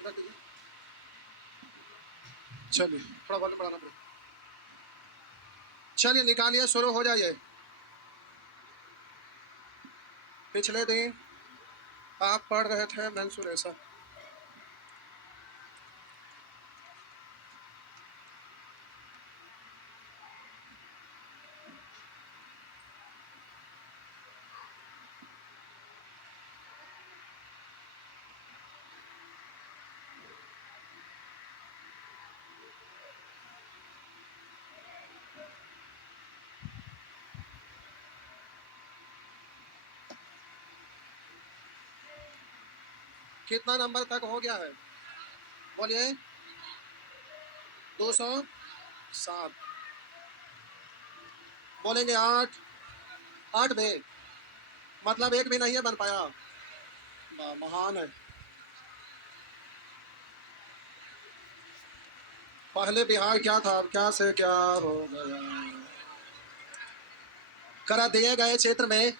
इधर कीजिए। चलिए थोड़ा वॉल्यूम बढ़ाना पड़ेगा। चलिए निकालिए, शुरू हो जाइए। पिछले दिन आप पढ़ रहे थे मेंसुरेशन। कितना नंबर तक हो गया है? बोलिए। 207। बोलेंगे 8। 8 बे, मतलब एक भी नहीं है बन पाया। महान है। पहले बिहार क्या था, अब क्या से क्या हो गया। करा दिए गए क्षेत्र में,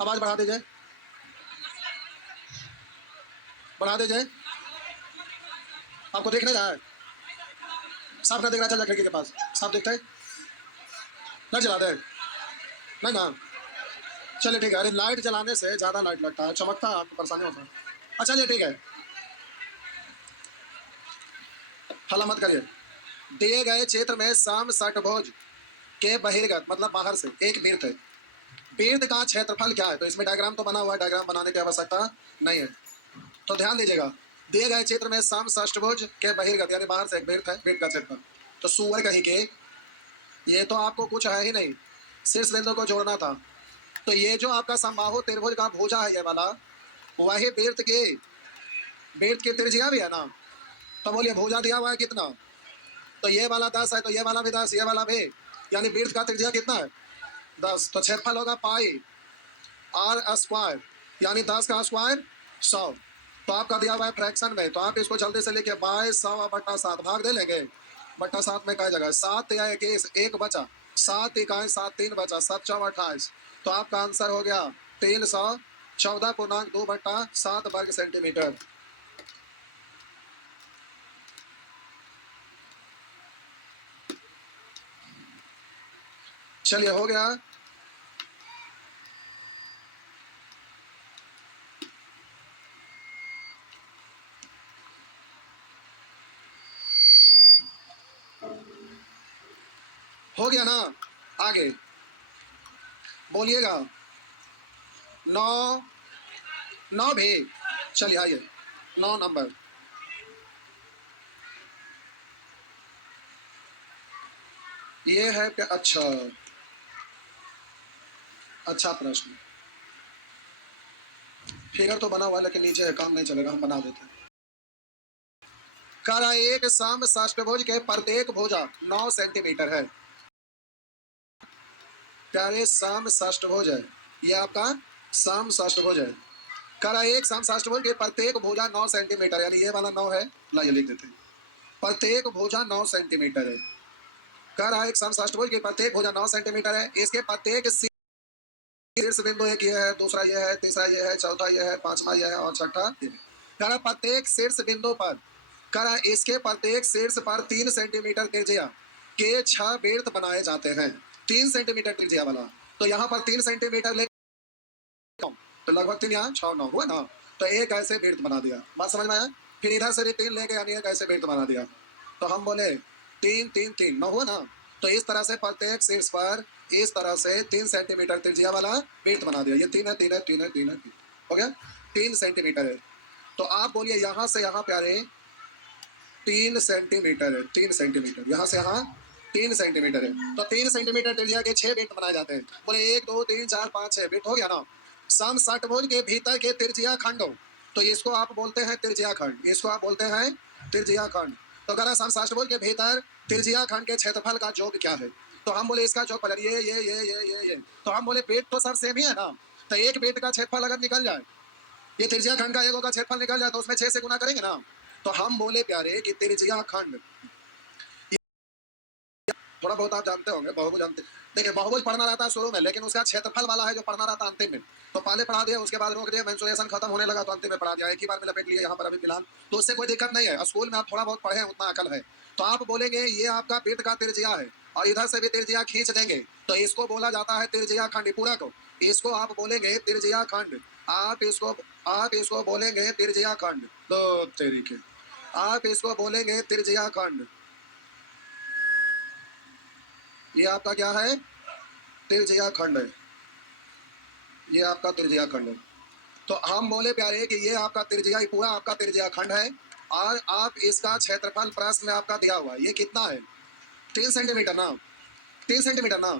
आवाज बढ़ा दीजिए, बढ़ा दीजिए। आपको दिख नहीं रहा है? साफ ना दिख रहा? चल जा खिड़की के पास, साफ दिखता है। लाइट जला दे। नहीं ना, चलिए ठीक है। अरे लाइट जलाने से ज्यादा लाइट लगता है, चमकता है, आपको परेशानी होता है। अच्छा चलिए ठीक है, हल्ला मत करिए। दिए गए क्षेत्र में शाम षटभुज के बहिर्गत मतलब बाहर से एक वृत्त है। वृत्त का क्षेत्रफल क्या है? तो इसमें डायग्राम तो बना हुआ है, डायग्राम बनाने की आवश्यकता नहीं है। तो ध्यान दीजिएगा, दिए गए क्षेत्र में शाम षष्ठभुज के बहिर्गत यानी बाहर से एक वृत्त है, वृत्त का क्षेत्रफल। तो सुअर कहीं के, ये तो आपको कुछ है ही नहीं, शीर्ष बिंदु को जोड़ना था। तो ये जो आपका समबाहु त्रिभुज का भुजा है ये वाला, वही वृत्त की त्रिज्या भी है ना। तो बोलिए भुजा दिया हुआ है कितना? तो ये वाला 10 है, तो ये वाला भी 10, ये वाला भी, यानी वृत्त का त्रिज्या कितना है? 10। तो क्षेत्रफल होगा पाई आर स्क्वायर, यानी 10 का स्क्वायर 100। तो आपका दिया हुआ है फ्रैक्शन में, तो आप इसको जल्दी से लेके 22/100 भाग दे लेंगे। बट्टा 7 में कई जगह 7 या 21, एक बचा, 7 इकाई 7 3 बचा, 7 4 28। तो आपका आंसर हो गया 314.2/7 वर्ग सेंटीमीटर। चलिए हो गया। हो गया ना? आगे बोलिएगा। 9। 9 भी, चलिए आइए 9 नंबर। ये है कि अच्छा, अच्छा प्रश्न। फिगर तो बना हुआ है लेकिन नीचे है, काम नहीं चलेगा, हम बना देते हैं। करा एक सम षष्ठभुज के प्रत्येक भुजा 9 सेंटीमीटर है। प्यारे सम षष्ठभुज है, ये आपका सम षष्ठभुज है। करा एक सम षष्ठभुज के प्रत्येक भुजा 9 सेंटीमीटर, यानी ये वाला 9 है, लाइए लिख देते हैं। प्रत्येक भुजा 9 सेंटीमीटर है। करा एक सम षष्ठभुज के प्रत्येक भुजा 9 सेंटीमीटर है। इसके प्रत्येक शीर्ष बिंदु एक ये है, दूसरा ये है, तीसरा ये है, चौथा ये है, पांचवा ये है और छठा ये है। करा प्रत्येक शीर्ष बिंदु पर, करा इसके प्रत्येक शीर्ष पर 3 सेंटीमीटर त्रिज्या के 6 वृत्त बनाए जाते हैं। 3 सेंटीमीटर त्रिज्या वाला, तो यहाँ पर 3 सेंटीमीटर ले, तो लगभग 3 यहाँ 6 9 हुआ ना। तो एक ऐसे वृत्त बना दिया, बात समझ में आया? फिर इधर से भी 3 लेके यानी एक ऐसे वृत्त बना दिया। तो हम बोले 3 3 3 9 हुआ ना। तो इस तरह से प्रत्येक शीर्ष पर इस तरह से 3 सेंटीमीटर त्रिज्या वाला वृत्त बना दिया। ये 3 है, 3 है, 3 है, 3 है, 3 हो गया, 3 सेंटीमीटर है। तो आप बोलिए यहाँ से यहाँ प्यारे 3 सेंटीमीटर है, 3 सेंटीमीटर, यहाँ से यहाँ 3 सेंटीमीटर है। तो 3 सेंटीमीटर त्रिज्या के 6 वृत्त बनाए जाते हैं। बोले 1 2 3 4 5 6 वृत्त हो गया ना। सम षटभुज के भीतर के त्रिज्या खंडों, तो इसको आप बोलते हैं त्रिज्या खंड, इसको आप बोलते हैं त्रिज्या खंड। तो अगर सम षटभुज के भीतर त्रिज्या खंड के क्षेत्रफल का योग क्या है? तो हम बोले इसका योग पहले ये, तो हम बोले पेट तो सब सेम ही है ना। तो एक पेट का क्षेत्रफल अगर निकल जाए, ये त्रिज्या खंड का एक का क्षेत्रफल निकल जाए, तो उसमें 6 से गुना करेंगे ना। तो हम बोले प्यारे कि त्रिज्या खंड, थोड़ा बहुत आप जानते होंगे, बहुभुज जानते। देखिए बहुभुज पढ़ना रहता है शुरू में, लेकिन उसका क्षेत्रफल वाला है जो पढ़ना रहता है अंतिम में। तो पहले पढ़ा दिया, उसके बाद रोक दिया, मेंसुरेशन खत्म होने लगा तो अंतिम में पढ़ा दिया, एक ही बार में लपेट लिया यहाँ पर अभी फिलहाल। तो उससे कोई दिक्कत नहीं है, स्कूल में आप थोड़ा बहुत पढ़े उतना अकल है। तो आप बोलेंगे ये आपका वृत्त का त्रिज्या है और इधर से भी त्रिज्या खींच देंगे, तो इसको बोला जाता है त्रिज्या खंड। पूरा को इसको आप बोलेंगे त्रिज्या खंड। आप इसको बोलेंगे त्रिज्या खंड। दो तरीके, आप इसको बोलेंगे त्रिज्या खंड। ये आपका क्या है? त्रिज्या खंड है। ये आपका त्रिज्या खंड है। तो हम बोले प्यारे कि ये आपका त्रिज्या, पूरा आपका त्रिज्या खंड है और आप इसका क्षेत्रफल प्रश्न में आपका दिया हुआ है, ये कितना है? 3 सेंटीमीटर ना, 3 सेंटीमीटर ना।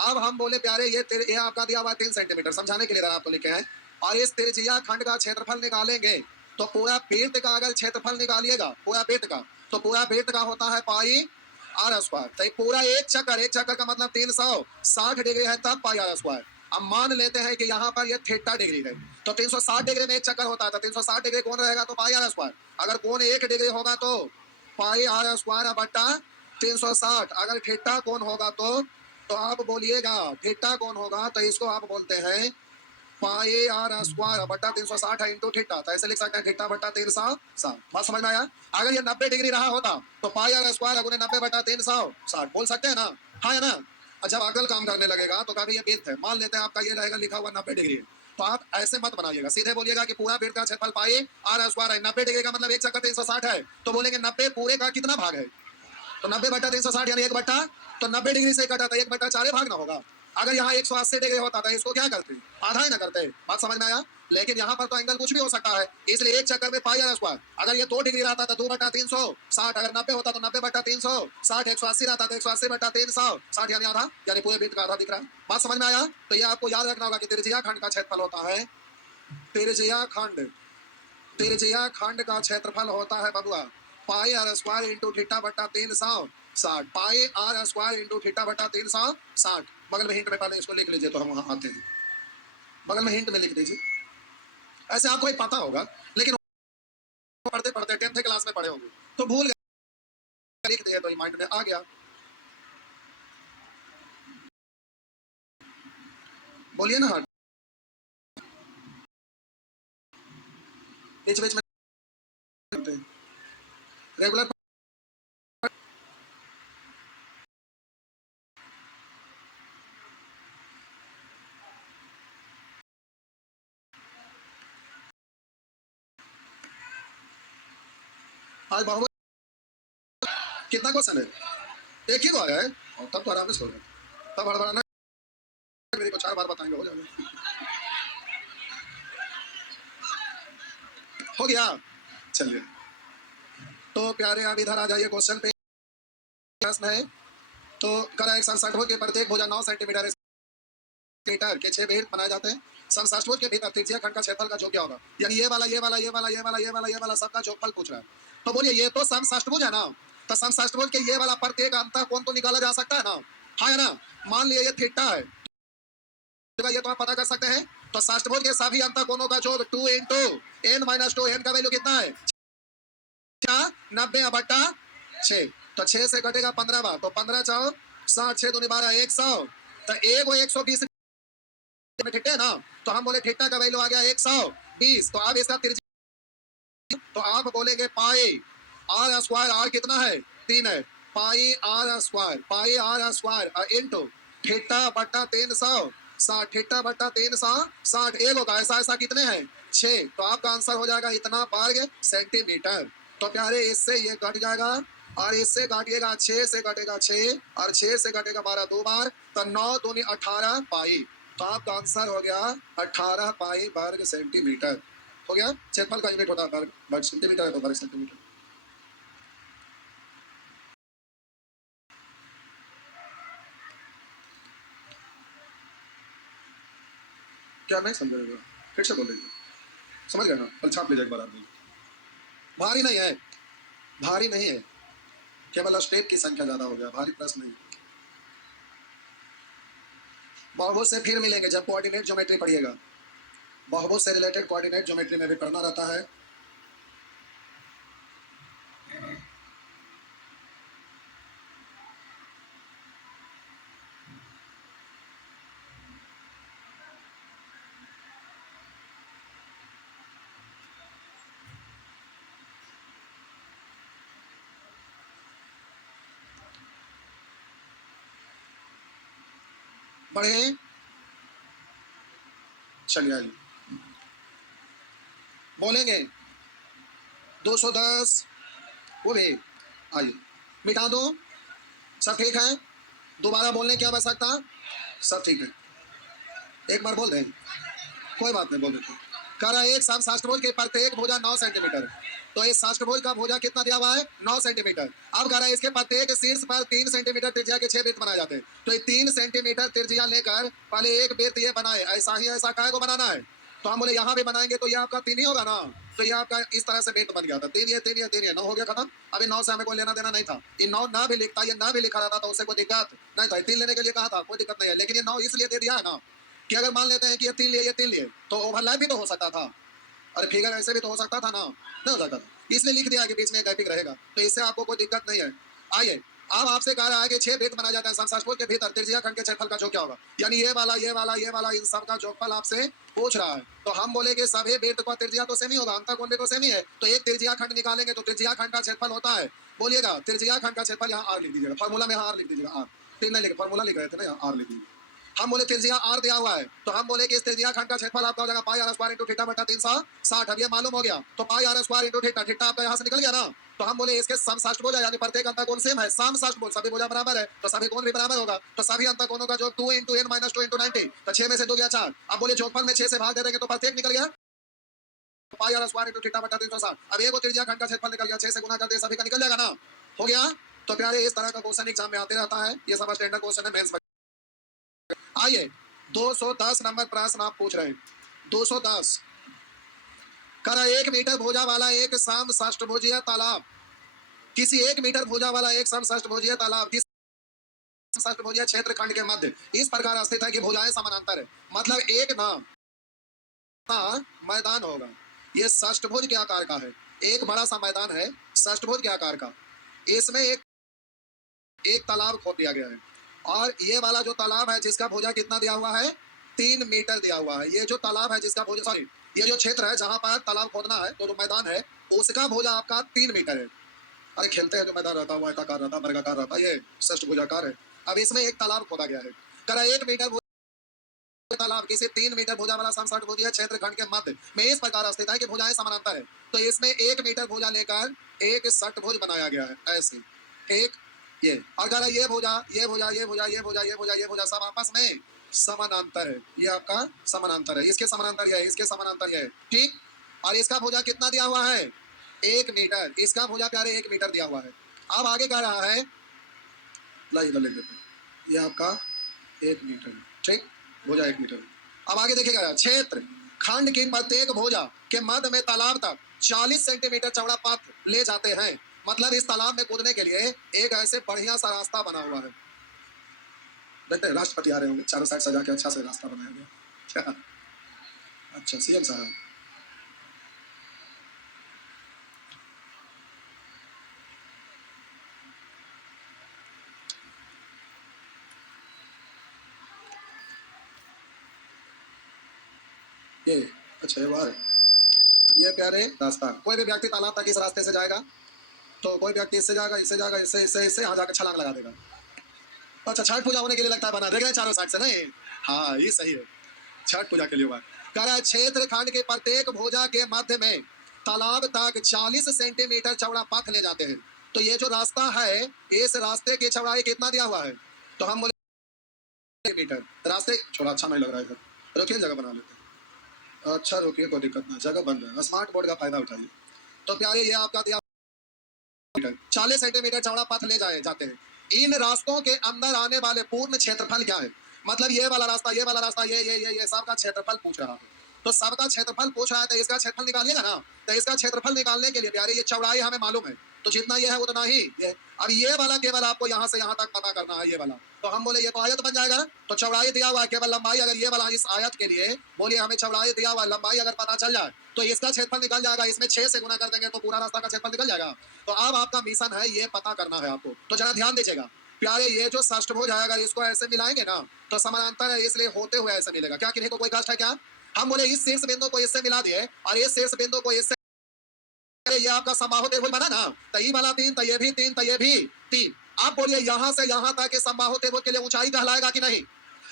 अब हम बोले प्यारे ये आपका दिया हुआ है 3 सेंटीमीटर, समझाने के लिए आपको लिखे हैं। और इस त्रिज्या खंड का क्षेत्रफल निकालेंगे तो पूरा वृत्त का अगर क्षेत्रफल निकालिएगा पूरा वृत्त का, तो पूरा वृत्त का होता है पाई आर स्क्वायर। तो पूरा एक चक्कर का मतलब 360 डिग्री है, तब पाई आर स्क्वायर। अब मान लेते हैं कि यहाँ पर ये थीटा डिग्री है, तो 360 डिग्री में एक चक्कर होता है, तो 360 डिग्री कौन रहेगा तो पाई आर स्क्वायर। अगर कौन 1 डिग्री होगा तो पाई आर स्क्वायर बट्टा 360। अगर थीटा कौन होगा तो आप बोलिएगा थीटा कौन होगा, तो इसको आप बोलते हैं पाई आर स्क्वायर बट्टा 360 है इंटू थीटा। तो ऐसे लिख सकते हैं थीटा बट्टा 360। बात समझ में आया? अगर ये 90 डिग्री रहा होता तो पाई आर स्क्वायर अगुने 90 बट्टा 360 बोल सकते हैं ना? हाँ है ना? जब अकल काम करने लगेगा तो कभी ये वृत्त है, मान लेते हैं आपका ये रहेगा लिखा हुआ 90 डिग्री है, तो आप ऐसे मत बनाइएगा, सीधे बोलिएगा कि पूरा वृत्त का क्षेत्रफल पाई आर स्क्वायर है। 90 डिग्री का मतलब एक चक्कर 360 है, तो बोलेंगे 90 पूरे का कितना भाग है, तो 90 बट्टा 360 यानी 1 बट्टा, तो 90 डिग्री से कटा था 1 बट्टा 4 भाग ना होगा। अगर यहाँ 180 डिग्री होता था इसको क्या करते? आधा ही ना करते। बात समझ में आया? लेकिन यहाँ पर तो एंगल कुछ भी हो सकता है, इसलिए एक चक्कर में पाई आर स्क्वायर। अगर ये 2 डिग्री रहता था 2 बट्टा 360, अगर 90 होता तो 90 बट्टा 360, 180 रहता तो 180 बट्टा 360 यानी आधा, यानी पूरे वृत्त का आधा दिख रहा है। बात समझ में आया? तो ये आपको याद रखना होगा कि त्रिज्या खंड का क्षेत्रफल होता है, त्रिज्या खंड, त्रिज्या खंड का क्षेत्रफल होता है बबुआ पाई आर स्क्वायर इंटू थीटा बट्टा 360। पाई आर स्क्वायर इंटू थीटा बट्टा 360। बगल में हिंट में पहले इसको लिख लीजिए तो हम वहां आते हैं, बगल में हिंट में लिख दीजिए। ऐसे आपको ही पता होगा, लेकिन पढ़ते पढ़ते 10th क्लास में पढ़े होंगे तो भूल गए, लिख दिए तो माइंड में आ गया। बोलिए ना, हाँ बीच बीच में रेगुलर। आज बहुत कितना क्वेश्चन है? एक ही बार है और तब तो आराम से हो गया, तब हड़बड़ाना मेरे को 4 बार बताएंगे हो जाएगा। हो गया, चलिए। तो प्यारे आप इधर आ जाइए, क्वेश्चन पे प्रश्न है। तो करा एक समषष्ठभुज के प्रत्येक भुजा 9 सेंटीमीटर के 6 भेद बनाए जाते हैं। समषष्ठभुज के भीतर त्रिज्या खंड का क्षेत्रफल का योग क्या होगा? यानी ये वाला ये वाला ये वाला ये वाला ये वाला ये वाला सबका योगफल पूछ रहा है। तो बोलिए ये तो समषष्ठभुज है ना, तो समषष्ठभुज के ये वाला प्रत्येक अंतर कोण तो निकाला जा सकता है ना, हाँ है ना? मान लिया ये थीटा है, ये तो आप पता कर सकते हैं। तो षष्ठभुज के सभी अंतर कोणों का योग 2 इंटू n माइनस 2, n का वैल्यू कितना है? 90 बट्टा 6। तो 6 से कटेगा 15 बार, तो 15 चाओ 60, 6 दूनी 12, 100। तो एक वो 120 में थीटा है ना, तो हम बोले थीटा का वैल्यू आ गया 120। तो अब इसका त्रिज्या, तो आप बोलेंगे पाई आर स्क्वायर, आर कितना है 3 है, पाई आर स्क्वायर इंटू थीटा बट्टा 360, थीटा बट्टा 360 एक होगा, ऐसा ऐसा कितने हैं 6। तो आपका आंसर हो जाएगा इतना वर्ग सेंटीमीटर। तो प्यारे इससे ये कट जाएगा और इससे काटिएगा 6 से कटेगा 6 और 6 से कटेगा 12 दो बार, तो 9 दूनी 18 पाई। तो आपका आंसर हो गया 18 पाई वर्ग सेंटीमीटर। हो गया, क्षेत्रफल का यूनिट होता है वर्ग सेंटीमीटर है तो वर्ग सेंटीमीटर। क्या नहीं समझेगा? फिर से बोल दीजिए, समझ गए ना? कल छाप लीजिए एक बार आदमी। भारी नहीं है, भारी नहीं है, केवल स्टेप की संख्या ज्यादा हो गया, भारी प्रश्न नहीं। बहुभुज से फिर मिलेंगे जब कोऑर्डिनेट ज्योमेट्री पढ़िएगा, बहुभुज से रिलेटेड कोऑर्डिनेट ज्योमेट्री में भी पढ़ना रहता है। बढ़े, चलिए आइए बोलेंगे 210, वो भी आइए मिटा दो, सब ठीक है, दोबारा बोलने की आवश्यकता, सब ठीक है, एक बार बोल दें, कोई बात नहीं, बोल देते। कह रहा है एक समषाष्टभुज के प्रत्येक भुजा 9 सेंटीमीटर, तो इस षष्ठभुज का भुजा कितना दिया हुआ है 9 सेंटीमीटर। अब कह रहा है इसके प्रत्येक शीर्ष पर 3 सेंटीमीटर त्रिज्या के 6 वृत्त बनाए जाते हैं, तो ये 3 सेंटीमीटर त्रिज्या लेकर पहले एक वृत्त ये बनाए, ऐसा ही ऐसा काय को बनाना है, तो हम बोले यहाँ भी बनाएंगे तो ये आपका 3 ही होगा ना, तो ये आपका इस तरह से वृत्त बन गया था, 3 ये 3 ये 3 ये 9 हो गया खत्म। अभी 9 से हमें कोई लेना देना नहीं था, ये 9 ना भी लिखता, ये ना भी लिखा रहता तो उससे कोई दिक्कत नहीं था, 3 लेने के लिए कहा था, कोई दिक्कत नहीं है, लेकिन ये 9 इसलिए दे दिया है ना कि अगर मान लेते हैं कि ये 3 लिए तो ओवरलैप भी तो हो सकता था, अरे फिगर ऐसे भी तो हो सकता था ना, नहीं हो सकता था, इसलिए लिख दिया कि बीच में गैपिंग रहेगा, तो इससे आपको कोई दिक्कत नहीं है। आइए अब आपसे कह रहा है कि 6 वृत्त बनाया जाता है समषाष्टभुज के भीतर, त्रिज्या खंड के क्षेत्रफल का जो क्या होगा, यानी ये वाला ये वाला ये वाला इन सब का जोगफल आपसे पूछ रहा है, तो हम बोले कि सभी वृत्त का त्रिज्या तो सेम ही होगा, अंतःकोण भी तो सेम ही है, तो एक त्रिज्या खंड निकालेंगे तो त्रिज्या खंड का क्षेत्रफल होता है, बोलिएगा त्रिज्या खंड का क्षेत्रफल यहाँ आर लिख दीजिएगा, फॉर्मूला में यहाँ आर लिख दीजिएगा, आर 3 नहीं लिखे, फॉर्मूला लिख रहे थे ना, यहाँ आर लिख दीजिए। हम बोले त्रिज्या आर दिया हुआ है, तो हम बोले कि इस त्रिज्या खंड का क्षेत्रफल आपका हो जाएगा pi r square into theta बटा 360, अब ये मालूम हो गया, तो pi r square into theta, theta आपका यहाँ से निकल गया ना, तो हम बोले इसके समषाष्टभुज यानी प्रत्येक अंतःकोण सेम है, समषाष्टभुज सभी भुजा बराबर है, तो सभी कोण भी बराबर होगा, तो सभी अंतःकोणों का जो 2 इंटू n माइनस 2 इंटू 90, तो 6 में से 2 गया 4, अब बोले जोगफल में 6 से भाग दे देंगे तो प्रत्येक निकल गया पाई आर स्क्वायर इंटू थीटा बटा 360, अब ये त्रिज्या खंड का क्षेत्रफल निकल गया, 6 से गुना कर दिया सभी का निकल जाएगा ना, हो गया। तो प्यारे इस तरह का क्वेश्चन एग्जाम में आते रहता है, ये सब स्टैंडर्ड क्वेश्चन है मेंस। आइए 210 नंबर प्रश्न आप पूछ रहे हैं, 210 करा 1 मीटर भुजा वाला एक समषाष्टभुजीय तालाब, किसी 1 मीटर भुजा वाला एक समषाष्टभुजीय तालाब किस समषाष्टभुजीय क्षेत्र खंड के मध्य इस प्रकार स्थित है कि भुजाएं समानांतर है, मतलब एक नाम मैदान होगा, ये षष्ठभुज के आकार का है, एक बड़ा सा मैदान है षष्ठभुज के आकार का, इसमें एक तालाब खोद दिया गया है, और ये वाला जो तालाब है जिसका भुजा कितना दिया हुआ है 3 मीटर दिया हुआ है, ये जो तालाब है जिसका भुजा सॉरी ये जो क्षेत्र है जहां पर तालाब खोदना है तो जो मैदान है उसका भुजा आपका 3 मीटर है। अरे खेलते हैं जो मैदान रहता है वो आयताकार रहता है, वर्गाकार रहता है, ये षष्ठभुजाकार है। अब इसमें एक तालाब खोदा गया है, करा 1 मीटर तालाब किसी 3 मीटर भुजा वाला समषाष्टभुजीय क्षेत्र खंड के मध्य में इस प्रकार स्थित है कि भुजाएं समानांतर है, तो इसमें 1 मीटर भुजा लेकर एक षटभुज बनाया गया है, ऐसे एक ये, और कह रहा ये भुजा ये भुजा ये भुजा ये भुजा ये भुजा ये भुजा सब आपस में समानांतर है, ये आपका समानांतर है, इसके समानांतर ये है, इसके समानांतर ये है, ठीक। और इसका भुजा कितना दिया हुआ है 1 मीटर, इसका भुजा प्यारे 1 मीटर दिया हुआ है। अब आगे कह रहा है लाइए लिख देते हैं, ये आपका 1 मीटर, ठीक, भुजा 1 मीटर। अब आगे देखिएगा क्षेत्र खंड की प्रत्येक भुजा के मध्य में तालाब तक 40 सेंटीमीटर चौड़ा पथ ले जाते हैं, मतलब इस तालाब में कूदने के लिए एक ऐसे बढ़िया सा रास्ता बना हुआ है, देखते हैं राष्ट्रपति आ रहे होंगे, चारों साइड सजा के अच्छा से रास्ता बनाया गया, अच्छा सीएम साहब, ये अच्छा ये बार ये प्यारे रास्ता, कोई भी व्यक्ति तालाब तक इस रास्ते से जाएगा तो कोई व्यक्ति इससे जाएगा इससे जाएगा इससे इससे इससे यहाँ जाकर छलांग लगा देगा। अच्छा छठ पूजा होने के लिए लगता है बना, देख रहे हैं चारों साइड से नहीं, हाँ ये सही है, छठ पूजा के लिए हुआ। कह रहा है क्षेत्र खंड के प्रत्येक भुजा के मध्य में तालाब तक 40 सेंटीमीटर चौड़ा पथ ले जाते हैं, तो ये जो रास्ता है इस रास्ते की चौड़ाई कितना दिया हुआ है, तो हम बोले मीटर, रास्ते छोड़ा अच्छा नहीं लग रहा है, रुकिए जगह बना लेते हैं, अच्छा रुकिए कोई दिक्कत नहीं, जगह बन रहा है, स्मार्ट बोर्ड का फायदा उठाइए। तो प्यारे ये आपका दिया 40 सेंटीमीटर चौड़ा पथ ले जाते हैं, इन रास्तों के अंदर आने वाले पूर्ण क्षेत्रफल क्या है, मतलब ये वाला रास्ता ये वाला रास्ता ये सबका क्षेत्रफल पूछ रहा है, तो सबका क्षेत्रफल पूछ रहा है, तो इसका क्षेत्रफल निकालिएगा ना, तो इसका क्षेत्रफल निकालने के लिए प्यारे ये चौड़ाई हमें मालूम है, तो जितना ये है उतना ही ये, अब ये वाला केवल आपको यहाँ से यहाँ तक पता करना है, ये वाला, तो हम बोले ये तो आयत बन जाएगा, तो चौड़ाई दिया हुआ है, केवल लंबाई अगर ये वाला इस आयत के लिए बोलिए हमें चौड़ाई दिया हुआ लंबाई अगर पता चल जाए तो इसका क्षेत्रफल निकल जाएगा, इसमें 6 से गुना कर देंगे तो पूरा रास्ता का क्षेत्रफल निकल जाएगा। तो अब आपका मिशन है ये पता करना है आपको, तो जरा ध्यान दीजिएगा प्यारे, ये जो षष्ठभुज है अगर इसको ऐसे मिलाएंगे ना तो समानांतर है, इसलिए होते हुए ऐसे मिलेगा, क्या किन्हीं को कोई कष्ट है क्या, हम बोले इस शीर्ष बिंदु को इससे मिला दिए और इस शीर्ष बिंदु को इससे, ये आपका समबाहु त्रिभुज बना ना, तो ये वाला 3 तो ये भी 3 तो ये भी 3, आप बोलिए यहाँ से यहाँ तक समबाहु त्रिभुज के लिए ऊंचाई कहलाएगा कि नहीं,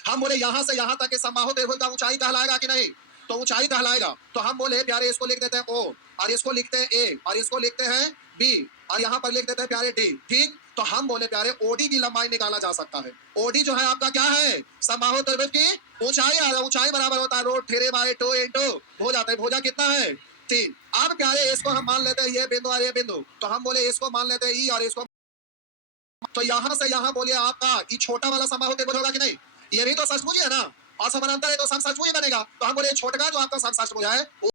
हम बोले यहाँ से यहाँ तक के समबाहु त्रिभुज का ऊंचाई कहलाएगा कि नहीं? तो ऊंचाई कहलाएगा। तो हम बोले प्यारे इसको लिख देते हैं ओ, और इसको लिखते हैं ए, और इसको लिखते हैं बी, और यहाँ पर लिख देते हैं प्यारे डी। ठीक, तो हम बोले प्यारे ओडी की लंबाई निकाला जा सकता है। ओडी जो है आपका क्या है? समबाहु त्रिभुज की ऊंचाई। ऊंचाई बराबर होता है रूट 3/2 इंटू भुजा। भुजा कितना है? 3। अब प्यारे इसको हम मान लेते हैं ये बिंदु और ये बिंदु, तो हम बोले इसको मान लेते हैं ई, और इसको, तो यहां से यहां बोलिए आपका ये छोटा वाला समबाहु त्रिभुज होगा कि नहीं? ये भी तो षष्ठभुज है ना, और समानांतर है तो समषष्ठभुज बनेगा। तो हम बोले छोटा जो आपका समषष्ठभुज है वो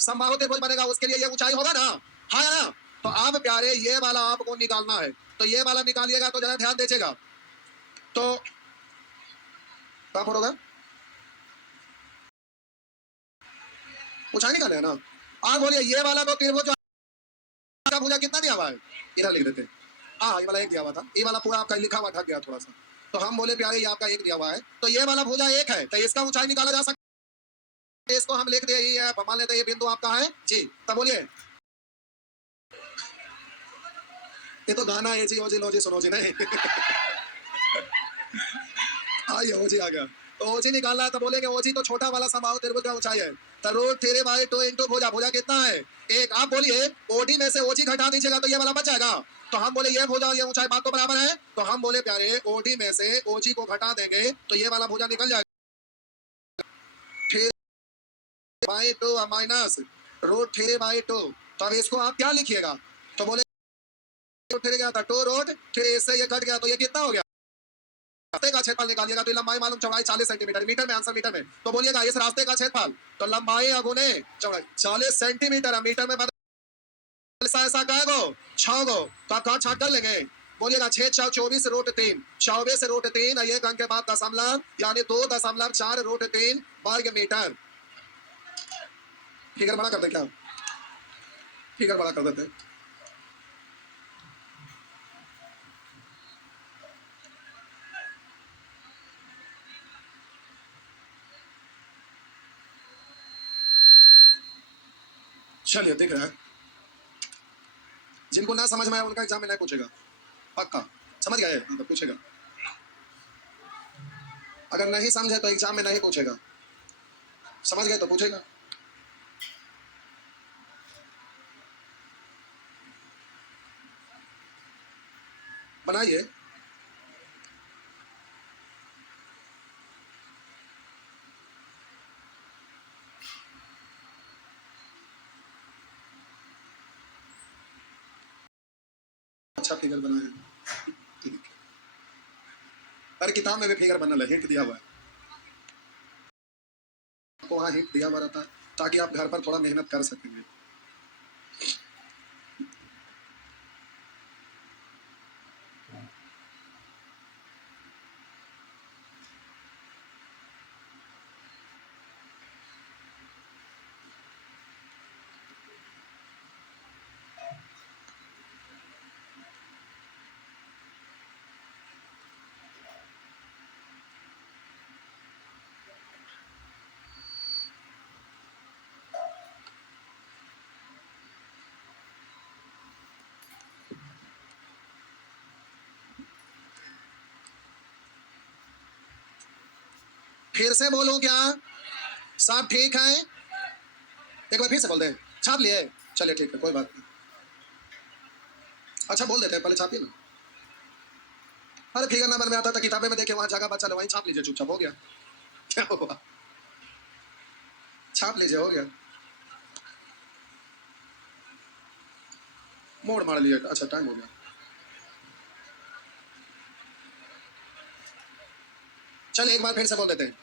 समबाहु त्रिभुज बनेगा, उसके लिए ये ऊंचाई होगा ना, हाँ ना। तो अब प्यारे ये वाला आपको निकालना है, तो ये वाला निकालिएगा तो जरा ध्यान दीजिएगा। तो क्या होगा? ऊंचाई निकाले है ना। आप बोलिए ये वाला तो त्रिभुज का भुजा कितना दिया हुआ है? इधर लिख देते हैं। हाँ, ये वाला एक दिया हुआ था, ये वाला पूरा आपका लिखा हुआ ढक गया थोड़ा सा। तो हम बोले प्यारे ये आपका एक दिया हुआ है, तो ये वाला भुजा एक है, तो इसका ऊंचाई निकाला जा सकता है। इसको हम लिख दे, ये मान लेते हैं ये बिंदु आपका है जी। तब बोलिए ये तो गाना है जी, ओजी लोजी सुनो जी नहीं। आइए ओजी आ गया, तो ओजी निकालना है तो बोलेंगे ओजी तो छोटा वाला समबाहु त्रिभुज का ऊंचाई है, तो रूट 3/2 इंटू भुजा। भुजा कितना है? एक। आप बोलिए ओडी में से ओजी घटा दीजिएगा तो ये वाला बच जाएगा। तो हम बोले ये भुजा ये ऊंचाई बात तो बराबर है, तो हम बोले प्यारे ओडी में से ओजी को घटा देंगे तो ये वाला भुजा निकल जाएगा। 3/2 माइनस रूट 3/2। तो अब इसको आप क्या लिखिएगा? तो बोले फिर गया था 2 रूट 3, इससे ये कट गया तो ये कितना हो गया? रास्ते का क्षेत्रफल निकालिएगा तो लंबाई मालूम, चौड़ाई 40 सेंटीमीटर, मीटर में आंसर मीटर में। तो बोलिएगा इस रास्ते का क्षेत्रफल, तो लंबाई अगुने चौड़ाई 40 सेंटीमीटर है, मीटर में ऐसा कह गो 6 गो, तो आप कहाँ छाट कर लेंगे? बोलिएगा 6 6 24 रूट 3, 24 रूट 3, एक अंक के बाद दशमलव, यानी 2.4 रूट 3 वर्ग मीटर। फिगर बड़ा कर दे क्या? फिगर बड़ा कर देते। चलिए देख रहा है, जिनको ना समझ में आया उनका एग्जाम में नहीं पूछेगा, पक्का समझ गए? तो पूछेगा, अगर नहीं समझे तो एग्जाम में नहीं पूछेगा, समझ गए तो पूछेगा। बनाइए। अच्छा फिगर बनाए, ठीक है। अरे किताब में भी फिगर बनल है, हिंट दिया हुआ है, तो वहाँ हिंट दिया हुआ रहता है ताकि आप घर पर थोड़ा मेहनत कर सकेंगे। फिर से बोलूं क्या? सब ठीक है? एक बार फिर से बोल दें। छाप लिए? चलिए ठीक है, कोई बात नहीं। अच्छा बोल देते हैं, पहले छापिए ना। अरे फिगर नंबर में आता था, किताबें में देखे वहां जगह बचा लो, वहीं छाप लीजिए चुपचाप, हो गया। क्या हुआ? छाप लीजिए, हो गया। मोड़ मार लिया, अच्छा टाइम हो गया। चल एक बार फिर से बोल देते हैं।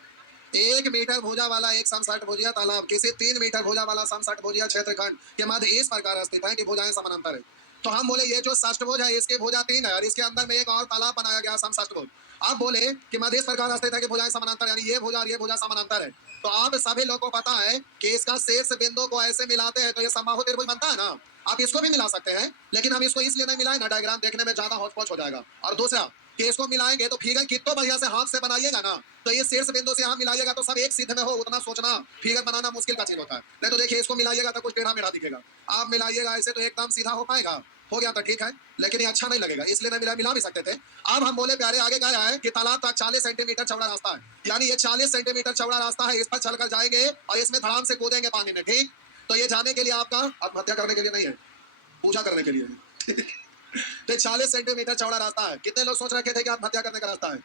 1 मीटर भुजा वाला एक समषष्ठभुजीय तालाब किसी 3 मीटर भुजा वाला समषष्ठभुजीय क्षेत्रखंड के मध्य इस प्रकार स्थित है कि भुजाएं समानांतर है। तो हम बोले ये जो षष्ठभुज है इसकी भुजा 3 है, और इसके अंदर में एक और तालाब बनाया गया समषष्ठभुज। आप बोले कि मध्य इस प्रकार स्थित है कि भुजाएं समानांतर, यानी ये भुजा और ये भुजा समानांतर है। तो आप सभी लोग को पता है कि इसका शीर्ष बिंदु को ऐसे मिलाते हैं तो ये समबाहु त्रिभुज बनता है ना। आप इसको भी मिला सकते हैं, लेकिन हम इसको इसलिए नहीं मिलाए ना, डायग्राम देखने में ज्यादा होच हो जाएगा। और दूसरा कि इसको मिलाएंगे तो फिगर कितना बढ़िया से हाथ से बनाइएगा ना, तो ये शीर्ष बिंदु से यहाँ मिलाइएगा तो सब एक सिद्ध में हो, उतना सोचना फिगर बनाना मुश्किल का चीज होता है। नहीं तो देखिए इसको मिलाइएगा तो कुछ टेढ़ा मेढ़ा दिखेगा, आप मिलाइएगा ऐसे तो एकदम सीधा हो पाएगा। हो गया था, ठीक है, लेकिन ये अच्छा नहीं लगेगा, इसलिए नहीं मिला भी सकते थे। अब हम बोले प्यारे आगे क्या है कि तालाब तक 40 सेंटीमीटर चौड़ा रास्ता है, यानी ये 40 सेंटीमीटर चौड़ा रास्ता है, इस पर चलकर जाएंगे और इसमें धड़ाम से कूदेंगे पानी में, ठीक। तो ये जाने के लिए आपका आत्महत्या करने के लिए नहीं है, पूजा करने के लिए है। तो 40 सेंटीमीटर चौड़ा रास्ता है। कितने लोग सोच रखे थे कि आत्महत्या करने का रास्ता है?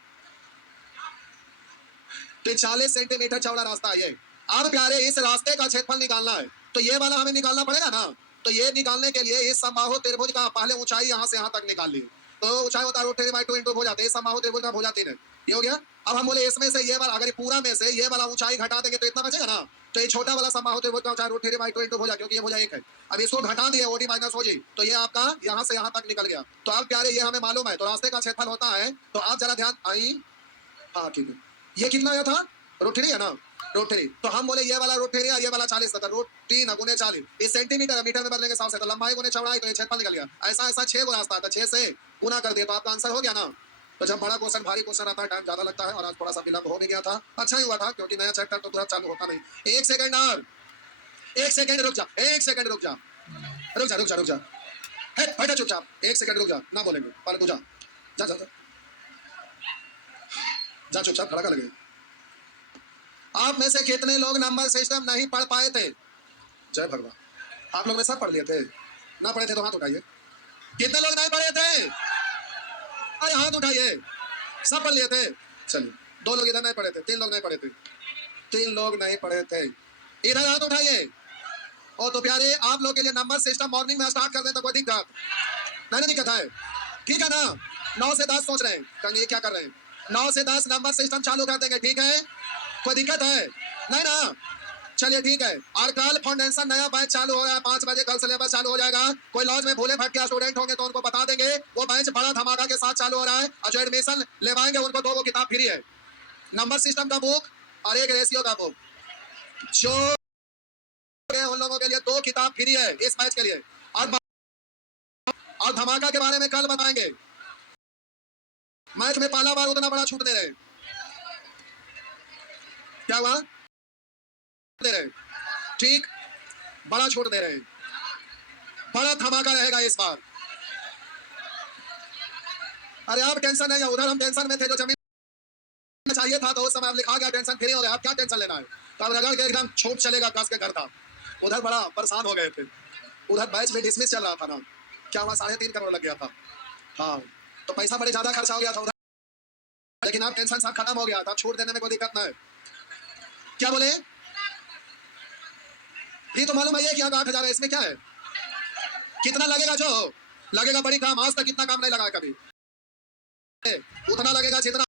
तो 40 सेंटीमीटर चौड़ा रास्ता है ये। अब प्यारे इस रास्ते का क्षेत्रफल निकालना है, तो ये वाला हमें निकालना पड़ेगा ना। तो ये निकालने के लिए इस समबाहु त्रिभुज का पहले ऊंचाई यहाँ से यहाँ तक निकाल ली, तो ऊंचाई होता है √3/2 इंटू हो जाते हैं समबाहु त्रिभुज का भुजा 3 है, ये हो गया। अब हम बोले इसमें से ये वाला, अगर पूरा में से ये वाला ऊंचाई घटा देंगे तो इतना बचेगा ना। तो ये छोटा वाला समबाहु त्रिभुज का ऊंचाई √3/2 इंटू भुजा, क्योंकि ये भुजा 1 है। अब इसको घटा दिया ओडी माइनस हो जी, तो ये आपका यहाँ से यहाँ तक निकल गया। तो अब प्यारे ये हमें मालूम है, तो रास्ते का क्षेत्रफल होता है, तो आप जरा ध्यान आई। हाँ ठीक है, ये कितना आया था? √3 है ना, √3। तो हम बोले ये वाला √3 ये वाला 40 था, √3 गुने 40, इस सेंटीमीटर मीटर में बदलेंगे 100 से, तो लंबाई गुने चौड़ाई, तो ये क्षेत्रफल निकल गया। ऐसा ऐसा 6 गो रास्ता था, 6 से गुना कर दिया तो आपका आंसर हो गया ना। तो जब बड़ा क्वेश्चन भारी क्वेश्चन आता है टाइम ज्यादा लगता है, और आज थोड़ा सा विलंब हो भी गया था, अच्छा ही हुआ था क्योंकि नया चैप्टर तो तुरंत चालू होता नहीं। 1 सेकंड और, 1 सेकंड रुक जा, 1 सेकंड रुक जा, रुक जा रुक जा रुक जा, हट चुपचाप, 1 सेकंड रुक जा, ना बोलेंगे पर तू जा जा जा जा चुपचाप खड़ा कर लगे। आप में से कितने लोग नंबर सिस्टम नहीं पढ़ पाए थे? जय भगवान, आप लोग ने सब पढ़ लिए थे, ना पढ़े थे तो हाथ उठाइए। कितने लोग नहीं पढ़े थे? अरे हाथ उठाइए, सब पढ़ लिए थे। चलिए, 2 लोग इधर नहीं पढ़े थे, 3 लोग नहीं पढ़े थे, 3 लोग नहीं पढ़े थे, इधर हाथ उठाइए। और तो प्यारे आप लोग के लिए नंबर सिस्टम मॉर्निंग में स्टार्ट कर दें तो कोई दिक्कत नहीं, दिक्कत है, ठीक है ना। 9 से 10 सोच रहे हैं, कहेंगे ये क्या कर रहे हैं, 9 से 10 नंबर सिस्टम चालू कर देंगे, ठीक है, कोई दिक्कत है नहीं ना। चलिए ठीक है, और कल फाउंडेशन नया बैच चालू हो रहा है, 5 बजे कल सिलेबस चालू हो जाएगा। कोई लॉज में भूले भटके स्टूडेंट होंगे तो उनको बता देंगे, वो बैच बड़ा धमाका के साथ चालू हो रहा है, और जो एडमिशन लेवाएंगे उनको 2 किताब फ्री है, नंबर सिस्टम का बुक और 1 रेशियो का बुक, जो उन लोगों के लिए 2 किताब फ्री है इस बैच के लिए। और धमाका के बारे में कल बताएंगे, मैच में पहला बार उतना बड़ा छूट दे रहे, क्या हुआ, दे रहे, ठीक, बड़ा छूट दे रहे हैं, बड़ा धमाका रहेगा इस बार। अरे आप टेंशन नहीं है, उधर हम टेंशन में थे, जो जमीन चाहिए था तो उस समय अब लिखा गया, टेंशन फ्री हो गया, आप क्या टेंशन लेना है। तो अब रगड़ के एकदम छूट चलेगा कस के घर था, उधर बड़ा परेशान हो गए थे, उधर बैच में डिसमिस चल रहा था ना, क्या हुआ 3.5 करोड़ लग गया था, हाँ तो पैसा बड़े ज्यादा खर्चा हो गया था उधर, लेकिन अब टेंशन सब खत्म हो गया था, छूट देने में कोई दिक्कत नहीं। क्या बोले? ये तो मालूम है ये कि 8,000 है, इसमें क्या है, कितना लगेगा, जो लगेगा बड़ी काम, आज तक इतना काम नहीं लगा कभी, उतना लगेगा जितना